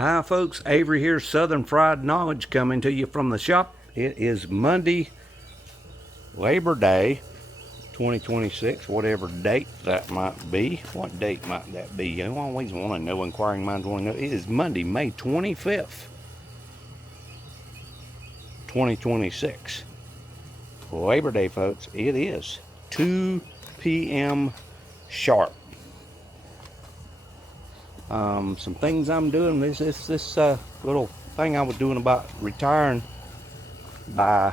Hi folks, Avery here, Southern Fried Knowledge coming to you from the shop. It is Monday, Labor Day, 2026, whatever date that might be. What date might that be? You always want to know, inquiring minds want to know. It is Monday, May 25th, 2026. Labor Day, folks. It is 2 p.m. sharp. Some things I'm doing. This little thing I was doing about retiring by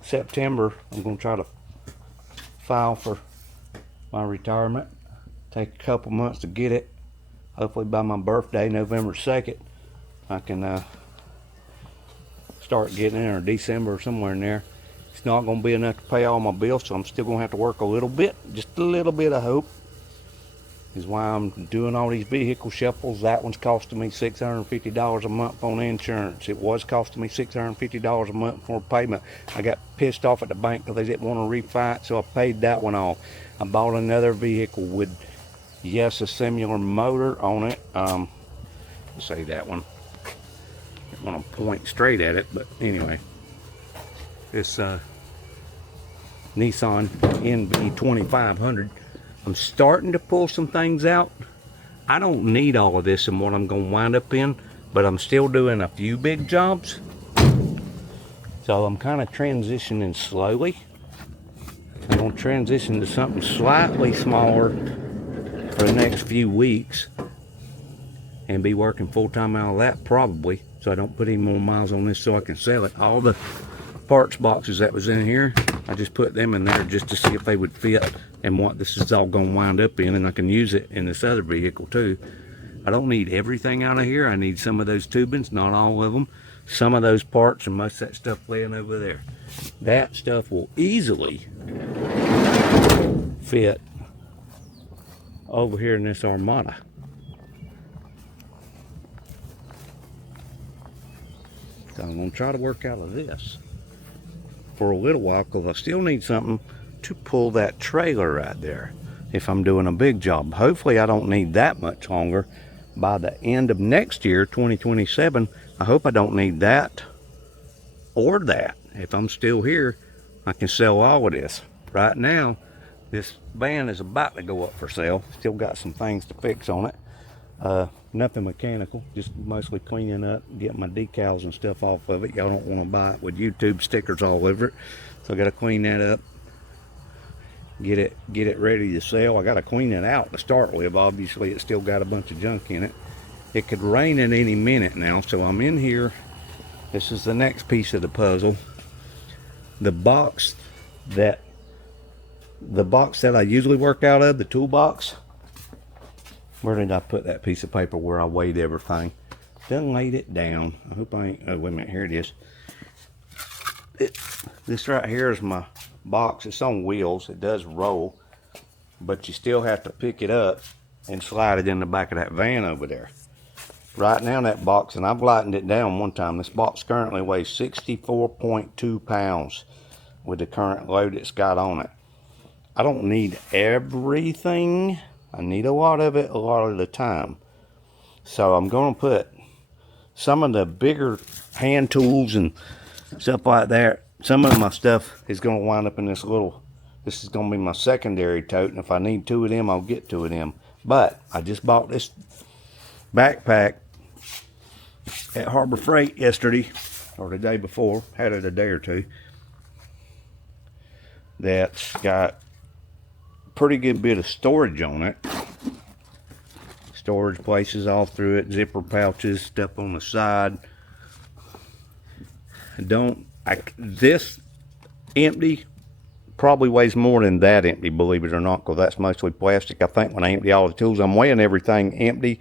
September. I'm going to try to file for my retirement. Take a couple months to get it. Hopefully by my birthday, November 2nd, I can start getting it, or December or somewhere in there. It's not going to be enough to pay all my bills, so I'm still going to have to work a little bit. Just a little bit, I hope. Is why I'm doing all these vehicle shuffles. That one's costing me $650 a month on insurance. It was costing me $650 a month for payment. I got pissed off at the bank because they didn't want to refi it, so I paid that one off. I bought another vehicle with, yes, a similar motor on it. Let's say that one. I don't want to point straight at it, but anyway. This Nissan NV 2500. I'm starting to pull some things out. I don't need all of this and what I'm going to wind up in, but I'm still doing a few big jobs. So I'm kind of transitioning slowly. I'm going to transition to something slightly smaller for the next few weeks and be working full-time out of that probably, so I don't put any more miles on this so I can sell it. All the parts boxes that was in here, I just put them in there just to see if they would fit and what this is all going to wind up in, and I can use it in this other vehicle too. I don't need everything out of here. I need some of those tubings, not all of them, some of those parts, and most of that stuff laying over there. That stuff will easily fit over here in this Armada. So I'm going to try to work out of this for a little while, because I still need something to pull that trailer right there if I'm doing a big job. Hopefully I don't need that much longer. By the end of next year, 2027, I hope I don't need that or that. If I'm still here, I can sell all of this. Right now, this van is about to go up for sale. Still got some things to fix on it. Nothing mechanical, just mostly cleaning up, getting my decals and stuff off of it. Y'all don't want to buy it with YouTube stickers all over it, so I got to clean that up, get it ready to sell. I got to clean it out to start with. Obviously it's still got a bunch of junk in it. It could rain at any minute now, so I'm in here. This is the next piece of the puzzle. The box that I usually work out of, the toolbox. Where did I put that piece of paper where I weighed everything? Done laid it down. I hope I ain't, oh wait a minute, here it is. This right here is my box. It's on wheels. It does roll, but you still have to pick it up and slide it in the back of that van over there. Right now that box, and I've lightened it down one time, this box currently weighs 64.2 pounds with the current load it's got on it. I don't need everything. I need a lot of it a lot of the time. So I'm going to put some of the bigger hand tools and stuff like that. Some of my stuff is going to wind up in this little, this is going to be my secondary tote. And if I need two of them, I'll get two of them. But I just bought this backpack at Harbor Freight yesterday, or the day before. Had it a day or two. That's got pretty good bit of storage on it. Storage places all through it, zipper pouches, stuff on the side. This empty probably weighs more than that empty, believe it or not, because that's mostly plastic. I think when I empty all the tools, I'm weighing everything empty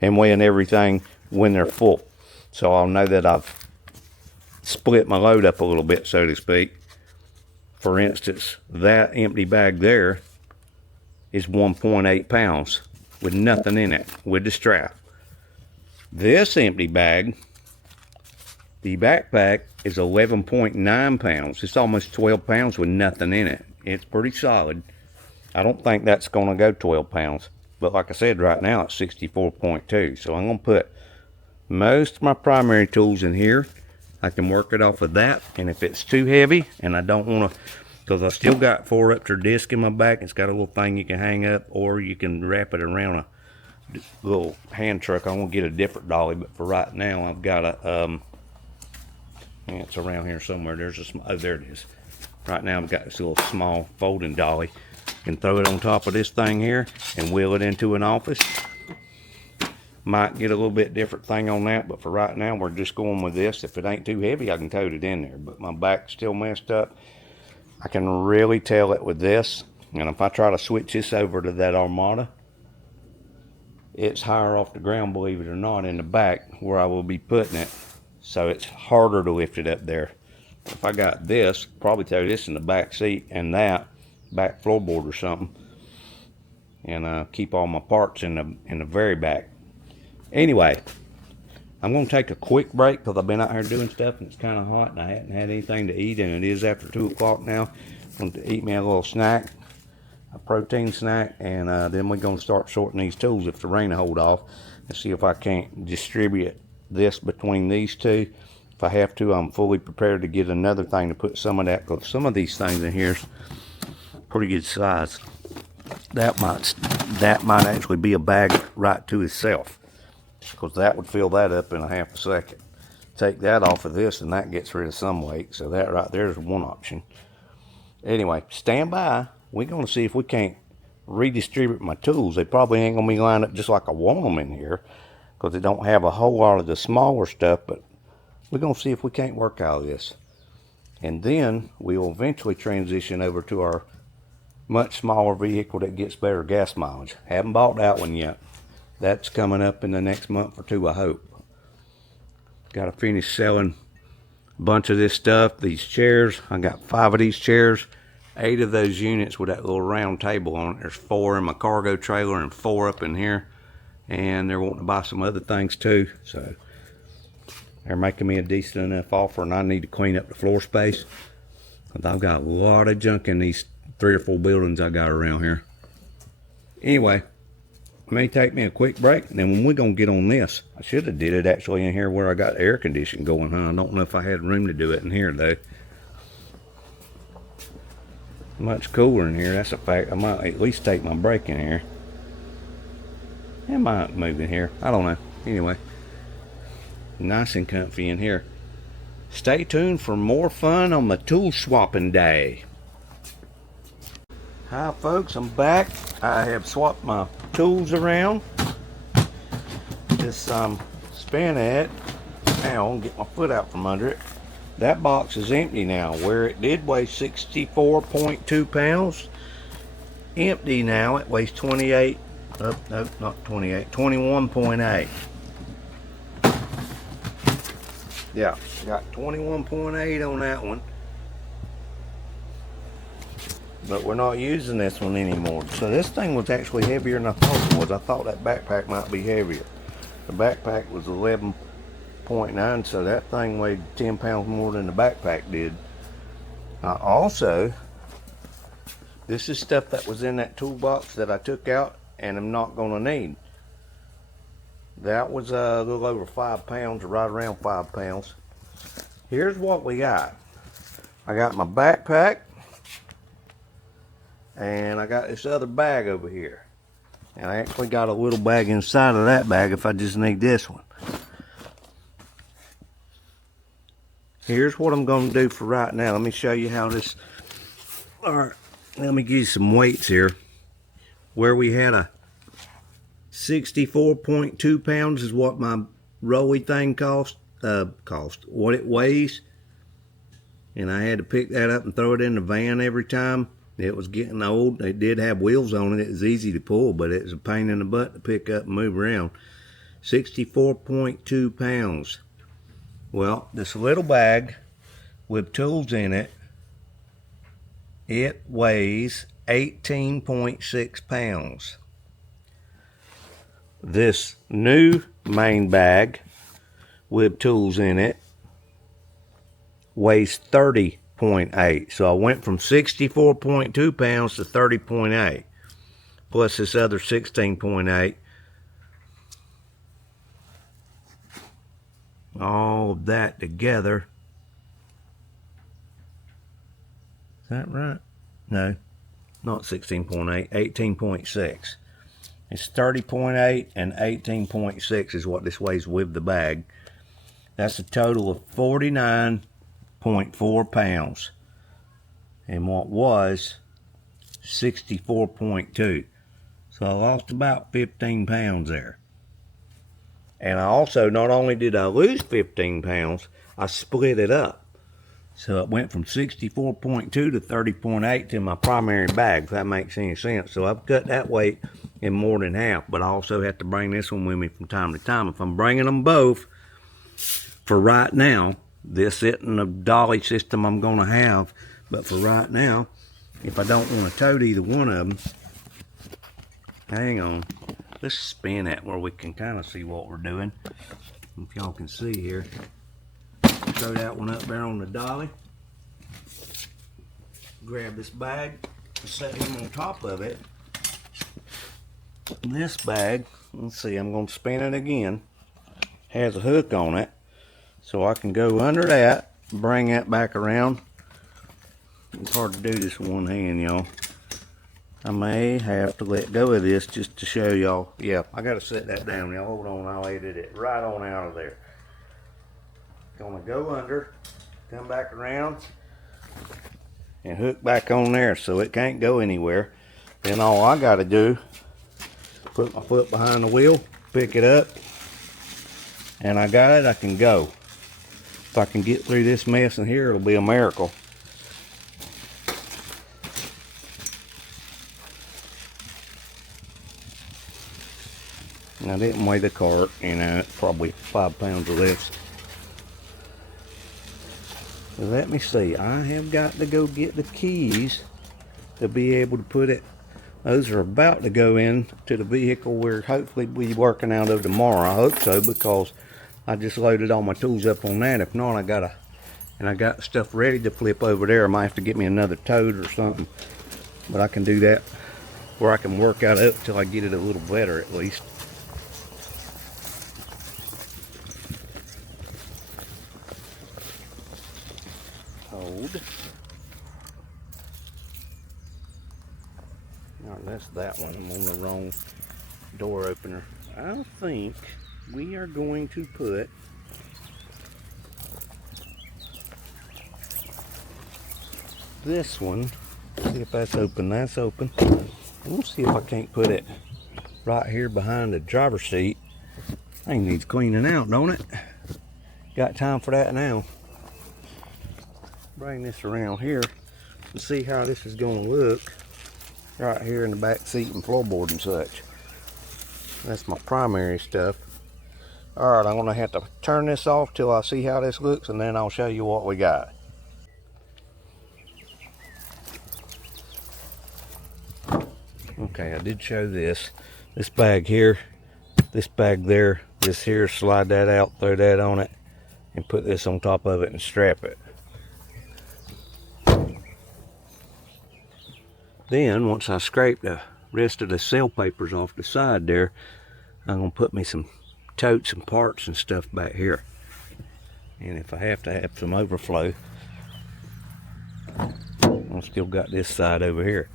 and weighing everything when they're full. So I'll know that I've split my load up a little bit, so to speak. For instance, that empty bag there is 1.8 pounds with nothing in it, with the strap. This empty bag, the backpack, is 11.9 pounds. It's almost 12 pounds with nothing in it. It's pretty solid. I don't think that's going to go 12 pounds. But like I said, right now it's 64.2. So I'm going to put Most of my primary tools in here, I can work it off of that. And if it's too heavy and I don't want to, because I still got 4-rupture disc in my back, it's got a little thing you can hang up, or you can wrap it around a little hand truck. I want to get a different dolly, but for right now I've got a it's around here somewhere. There's a oh, there it is. Right now I've got this little small folding dolly. You can throw it on top of this thing here and wheel it into an office. Might get a little bit different thing on that, but for right now we're just going with this. If it ain't too heavy, I can tote it in there, but my back's still messed up. I can really tell it with this, and if I try to switch this over to that Armada, it's higher off the ground, believe it or not, in the back where I will be putting it, so it's harder to lift it up there. If I got this, probably throw this in the back seat and that back floorboard or something, and keep all my parts in the very back. Anyway, I'm going to take a quick break because I've been out here doing stuff and it's kind of hot and I hadn't had anything to eat, and it is after 2 o'clock now. I'm going to eat me a little snack, a protein snack, and then we're going to start sorting these tools if the rain will hold off, and see if I can't distribute this between these two. If I have to, I'm fully prepared to get another thing to put some of that, because some of these things in here is pretty good size. That might actually be a bag right to itself, because that would fill that up in a half a second. Take that off of this and that gets rid of some weight, so that right there is one option. Anyway, stand by. We're going to see if we can't redistribute my tools. They probably ain't going to be lined up just like I want them in here, because they don't have a whole lot of the smaller stuff, but we're going to see if we can't work out of this. And then we will eventually transition over to our much smaller vehicle that gets better gas mileage. Haven't bought that one yet. That's coming up in the next month or two, I hope. Got to finish selling a bunch of this stuff. These chairs, I got 5 of these chairs, 8 of those units with that little round table on it. There's 4 in my cargo trailer and 4 up in here, and they're wanting to buy some other things too, so they're making me a decent enough offer, and I need to clean up the floor space, because I've got a lot of junk in these 3 or 4 buildings I got around here. Anyway, may take me a quick break, and then when we're going to get on this, I should have did it actually in here where I got air conditioning going, huh? I don't know if I had room to do it in here though. Much cooler in here, that's a fact. I might at least take my break in here. I might move in here, I don't know. Anyway, nice and comfy in here. Stay tuned for more fun on the tool swapping day. Hi folks, I'm back. I have swapped my tools around. This Spanad, now I'll get my foot out from under it. That box is empty now. Where it did weigh 64.2 pounds, empty now. It weighs 28, oh, no, not 28, 21.8. Yeah, got 21.8 on that one. But we're not using this one anymore. So this thing was actually heavier than I thought it was. I thought that backpack might be heavier. The backpack was 11.9, so that thing weighed 10 pounds more than the backpack did. Also, this is stuff that was in that toolbox that I took out and I'm not going to need. That was a little over 5 pounds, right around 5 pounds. Here's what we got. I got my backpack, and I got this other bag over here. And I actually got a little bag inside of that bag if I just need this one. Here's what I'm going to do for right now. Let me show you how this... Alright, let me give you some weights here. Where we had a 64.2 pounds is what my rolly thing cost, what it weighs. And I had to pick that up and throw it in the van every time. It was getting old. It did have wheels on it. It was easy to pull, but it was a pain in the butt to pick up and move around. 64.2 pounds. Well, this little bag with tools in it, it weighs 18.6 pounds. This new main bag with tools in it weighs 30.8. So I went from 64.2 pounds to 30.8, plus this other 16.8. all of that together. Is that right? No, not 16.8, 18.6. It's 30.8 and 18.6 is what this weighs with the bag. That's a total of 49.4 pounds. And what was 64.2. So I lost about 15 pounds there. And I also, not only did I lose 15 pounds, I split it up. So it went from 64.2 to 30.8 to my primary bag, if that makes any sense. So I've cut that weight in more than half, but I also have to bring this one with me from time to time. If I'm bringing them both, for right now, this isn't the dolly system I'm gonna have, but for right now, if I don't want to tote either one of them, hang on, let's spin it where we can kind of see what we're doing. If y'all can see here. Throw that one up there on the dolly. Grab this bag, set him on top of it. This bag, let's see, I'm going to spin it again. Has a hook on it, so I can go under that, bring that back around. It's hard to do this with one hand, y'all. I may have to let go of this just to show y'all. Yeah, I got to set that down, y'all. Hold on, I'll edit it right on out of there. Gonna go under, come back around, and hook back on there so it can't go anywhere. Then all I gotta do, put my foot behind the wheel, pick it up, and I got it, I can go. If I can get through this mess in here, it'll be a miracle. And I didn't weigh the cart, you know, it's probably 5 pounds or less. Let me see, I have got to go get the keys to be able to put it. Those are about to go in to the vehicle we're hopefully be working out of tomorrow. I hope so, because I just loaded all my tools up on that. If not, I got stuff ready to flip over there. I might have to get me another tote or something, but I can do that where I can work out up till I get it a little better at least. Hold. Alright, that's that one. I'm on the wrong door opener. I think we are going to put this one, see if that's open. That's open. We'll see if I can't put it right here behind the driver's seat. Thing needs cleaning out, don't it? Got time for that now. Bring this around here and see how this is going to look right here in the back seat and floorboard and such. That's my primary stuff. Alright, I'm going to have to turn this off till I see how this looks, and then I'll show you what we got. Okay, I did show this. This bag here, this bag there, this here, slide that out, throw that on it, and put this on top of it and strap it. Then, once I scrape the rest of the cell papers off the side there, I'm going to put me some totes and parts and stuff back here. And if I have to have some overflow, I've still got this side over here.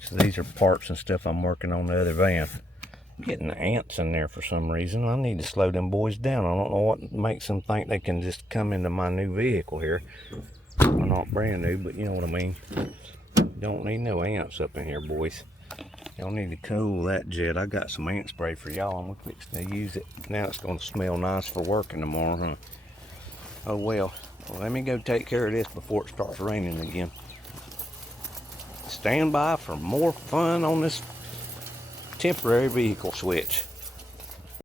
So these are parts and stuff I'm working on the other van. I'm getting the ants in there for some reason. I need to slow them boys down. I don't know what makes them think they can just come into my new vehicle here. Well, not brand new, but you know what I mean. Don't need no ants up in here, boys. Y'all need to cool that jet. I got some ant spray for y'all. I'm fixing to use it. Now it's going to smell nice for working tomorrow, huh? Oh well. Well, let me go take care of this before it starts raining again. Stand by for more fun on this temporary vehicle switch.